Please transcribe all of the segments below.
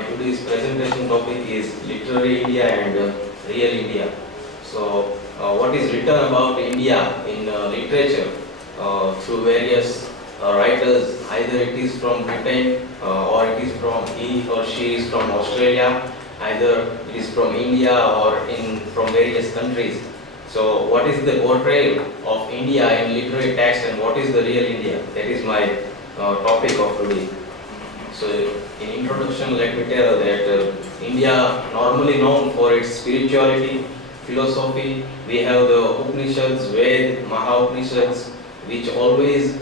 my today's presentation topic is Literary India and Real India. So, what is written about India in literature through various writers, either it is from Britain or it is from he or she is from Australia, either it is from India or from various countries. So, what is the portrayal of India in literary text and what is the real India? That is my topic of today. So, in introduction, let me tell that India, normally known for its spirituality, philosophy, we have the Upanishads, Ved, Maha-Upanishads, which always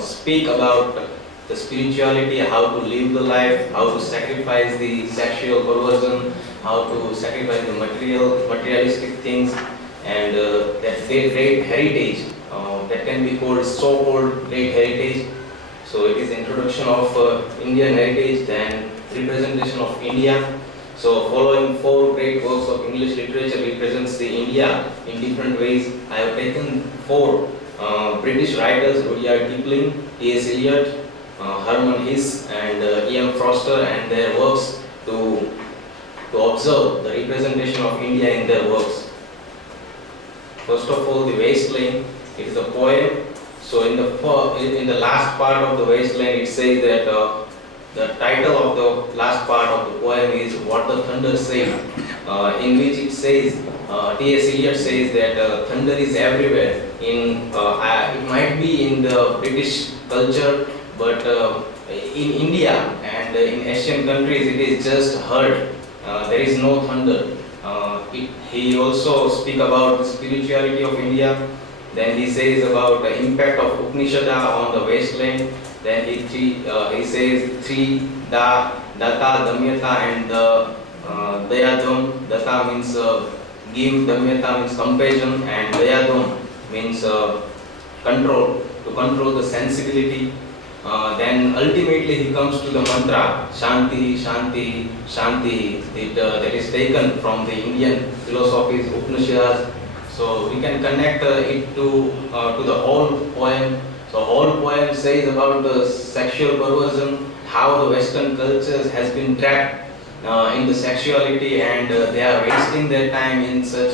speak about the spirituality, how to live the life, how to sacrifice the sexual perversion, how to sacrifice the materialistic things, and that great heritage that can be called so-called great heritage. So it is introduction of Indian heritage, then representation of India. So following four great works of English literature represents the India in different ways. I have taken four British writers, Rudyard Kipling, T.S. Eliot, Herman Hesse and E.M. Forster, and their works to observe the representation of India in their works. First of all, the Wasteland. It is a poem. So in the last part of the Wasteland, it says that the title of the last part of the poem is "What the Thunder Said," in which it says T.S. Eliot says that thunder is everywhere. It might be in the British culture, but in India and in Asian countries, it is just heard. There is no thunder. He also speaks about the spirituality of India. Then he says about the impact of Upanishad on the wasteland. Then he says three Datta, Damyata and Dayadam. Datta means give, Damyata means compassion, and Dayadam means control, to control the sensibility. Then ultimately he comes to the mantra Shanti, Shanti, Shanti, that is taken from the Indian philosophies, Upanishads. So we can connect it to the whole poem. So whole poem says about the sexual perversion, how the Western cultures has been trapped in the sexuality, and they are wasting their time in such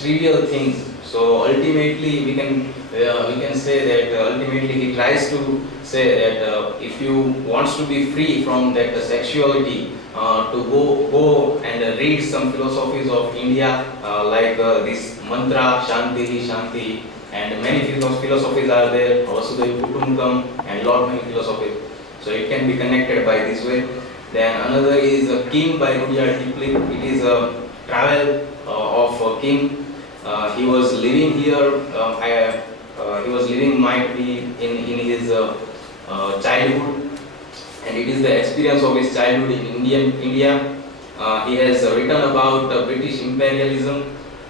trivial things. So ultimately we can say that ultimately he tries to say that if you wants to be free from that sexuality, to go and read some philosophies of India like this mantra Shanti Shanti, and many philosophies are there, Vasudhaiva Kutumbakam and lot many philosophies. So it can be connected by this way. Then another is King by Rudyard Kipling. It is a travel of King. He was living here. He was living might be in his childhood, and it is the experience of his childhood in India. He has written about British imperialism.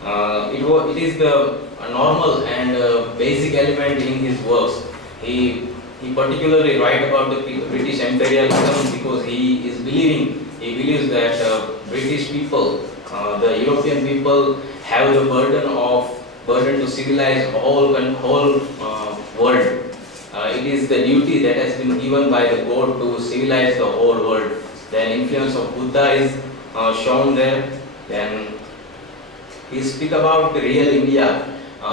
It is the normal and basic element in his works. He particularly write about the British imperialism because he believes that British people, the European people, have the burden to civilize whole world. It is the duty that has been given by the God to civilize the whole world. Then influence of Buddha is shown there. Then he speaks about the real India.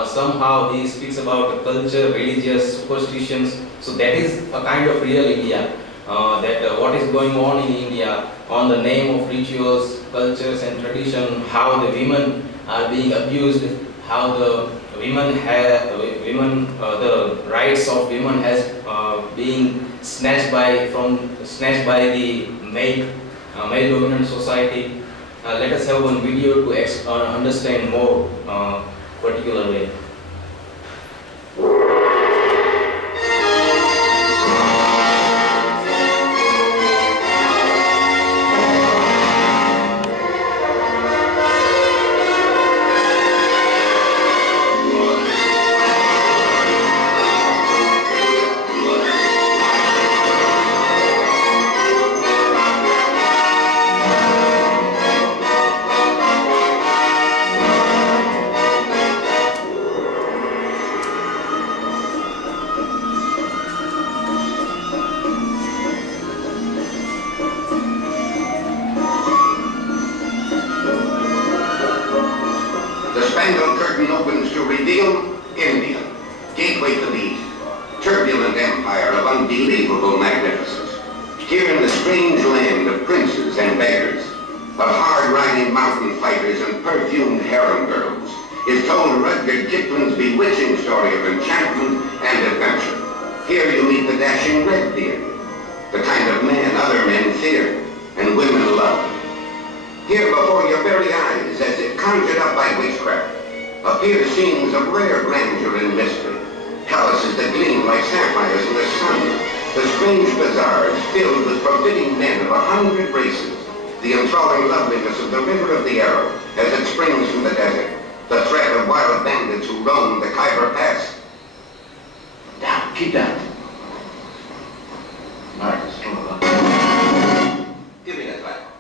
Somehow he speaks about the culture, religious superstitions. So that is a kind of real India. That what is going on in India on the name of rituals, cultures and tradition, how the women are being abused, how the the rights of women has been snatched by the male dominant society. Let us have one video to understand more particularly. scandal curtain opens to reveal India, gateway to the East, turbulent empire of unbelievable magnificence. Here in the strange land of princes and beggars, of hard-riding mountain fighters and perfumed harem girls, is told Rudyard Kipling's bewitching story of enchantment and adventure. Here you meet the dashing Redbeard, the kind of man other men fear and women love. Here before your very eyes, as if conjured up by witchcraft, appear scenes of rare grandeur and mystery, palaces that gleam like sapphires in the sun, the strange bazaars filled with forbidding men of 100 races, the enthralling loveliness of the river of the Arrow as it springs from the desert, the threat of wild bandits who roam the Khyber Pass. Down, keep down. Nice, give me that rifle.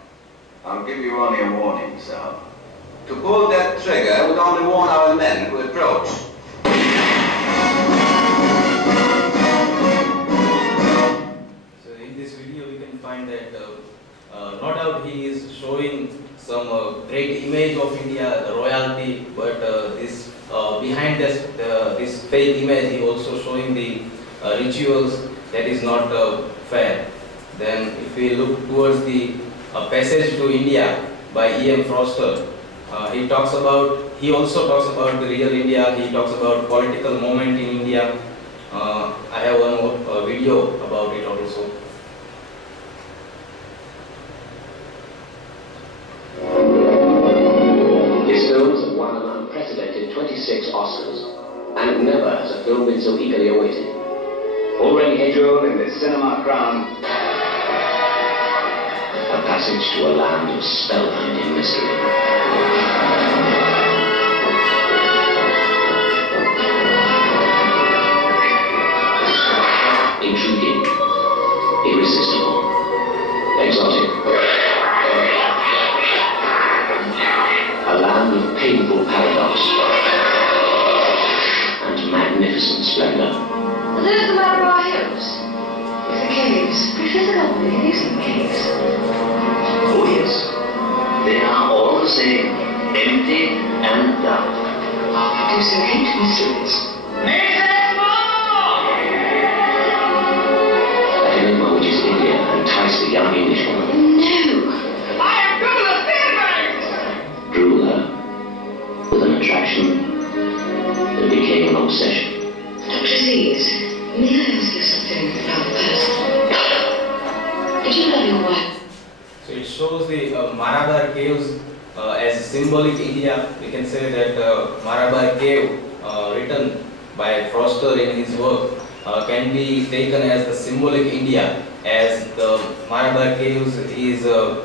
I'll give you only a warning, sir. To pull that trigger would only warn our men who approach. So in this video we can find that no doubt he is showing some great image of India, the royalty, but this behind this fake image he also showing the rituals that is not fair. Then if we look towards the Passage to India by E.M. Forster, he also talks about the real India. He talks about political moment in India. I have one more video about it also. His films have won an unprecedented 26 Oscars, and never has a film been so eagerly awaited. Already hedgehog in the cinema crown. A passage to a land of spellbinding mystery. Intriguing, irresistible, exotic. A land of painful paradox and magnificent splendor. Are those the Malabar Hills? With the caves? Pretty physical, have you seen caves? Oh yes, they are all the same, empty and dark. I do so hate mysteries. That enigma which is India enticed the young English woman. No! I am double the Fairbanks! Drew her with an attraction that became an obsession. Dr. Aziz, may I ask you something rather personal? Did you love your wife? So it shows the Malabar caves as symbolic India. We can say that Malabar cave written by Forster in his work can be taken as the symbolic India, as the Malabar caves is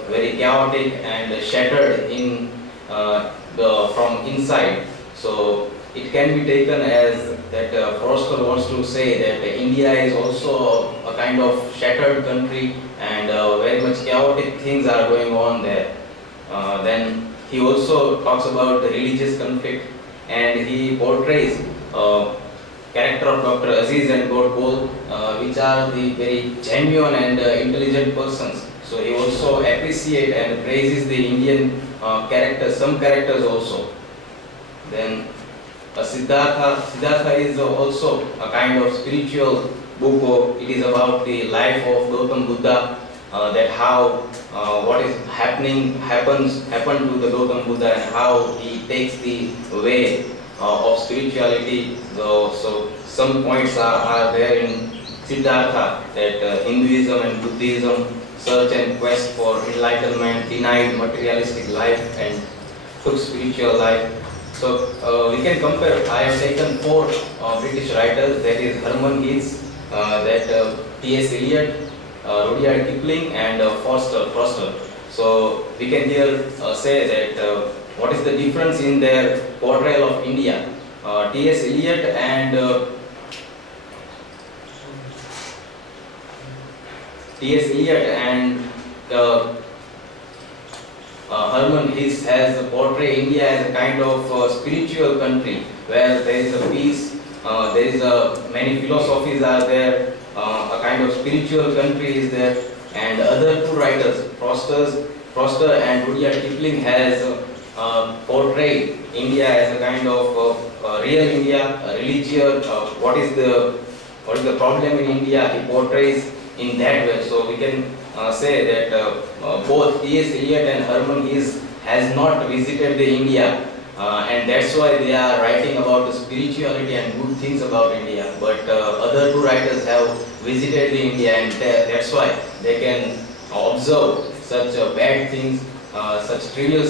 very chaotic and shattered in from inside. So it can be taken as that Forster wants to say that India is also a kind of shattered country and very much chaotic things are going on there. Then he also talks about the religious conflict, and he portrays character of Dr. Aziz and Godbol, which are the very genuine and intelligent persons. So he also appreciates and praises the Indian characters, some characters also. Then Siddhartha is also a kind of spiritual book. It is about the life of Gautam Buddha, that how what is happened to the Gautam Buddha and how he takes the way of spirituality. So some points are there in Siddhartha, that Hinduism and Buddhism search and quest for enlightenment, denied materialistic life and took spiritual life. So we can compare. I have taken 4 British writers, that is Herman Hesse, that T.S. Eliot, Rudyard Kipling and Forster. So we can here say that what is the difference in their portrayal of India. T.S. Eliot and Herman Hesse has portrayed India as a kind of spiritual country where there is a peace, there is many philosophies are there, a kind of spiritual country is there, and other 2 writers, Forster and Rudyard Kipling, has portray India as a kind of real India, religion. What is the problem in India? He portrays in that way. So we can say that both T.S. Eliot and Herman Hesse has not visited the India, and that's why they are writing about the spirituality and good things about India. But other two writers have visited the India, and that's why they can observe such bad things, such trivial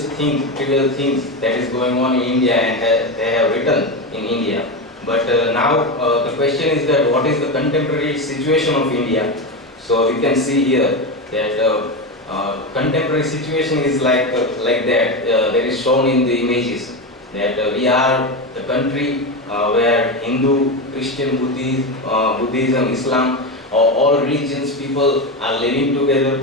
things that is going on in India, and they have written in India. But now the question is that what is the contemporary situation of India? So we can see here that contemporary situation is like that. That is shown in the images. That we are the country where Hindu, Christian, Buddhism, Islam, all religions people are living together.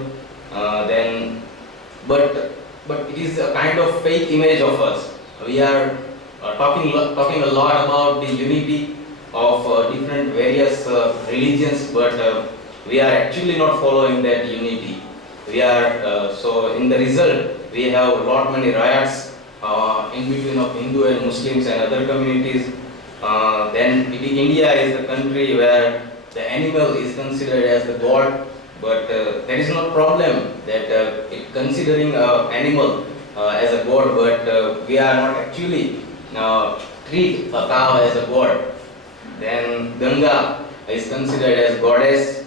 But it is a kind of fake image of us. We are talking a lot about the unity of different various religions, but we are actually not following that unity. We are so in the result we have a lot many riots in between of Hindu and Muslims and other communities. Then India is the country where the animal is considered as the god, but there is no problem that it considering animal as a god, but we are not actually treat a cow as a god. Then Ganga is considered as goddess.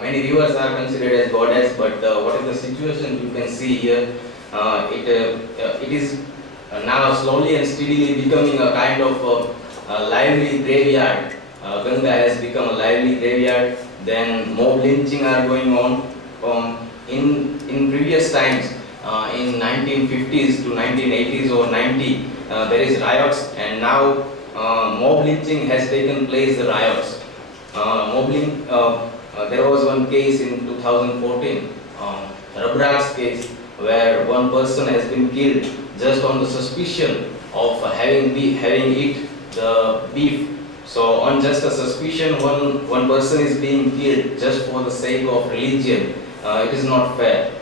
Many rivers are considered as goddess, but what is the situation you can see here? It is now slowly and steadily becoming a kind of lively graveyard. Ganga has become a lively graveyard. Then mob lynching are going on. In previous times, in 1950s to 1980s or 90, there is riots, and now mob lynching has taken place. The riots, there was one case in 2014, Rabrag's case, where one person has been killed just on the suspicion of having eat the beef. So on just a suspicion, one person is being killed just for the sake of religion. It is not fair.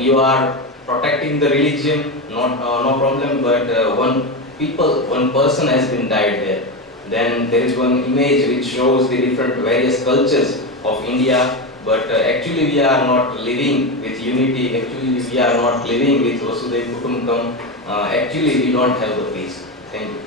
You are protecting the religion, no problem, but one person has been died there. Then there is one image which shows the different various cultures of India, but actually we are not living with unity. Actually we are not living with Vasudhaiva Kutumbakam. Actually we don't have the peace. Thank you.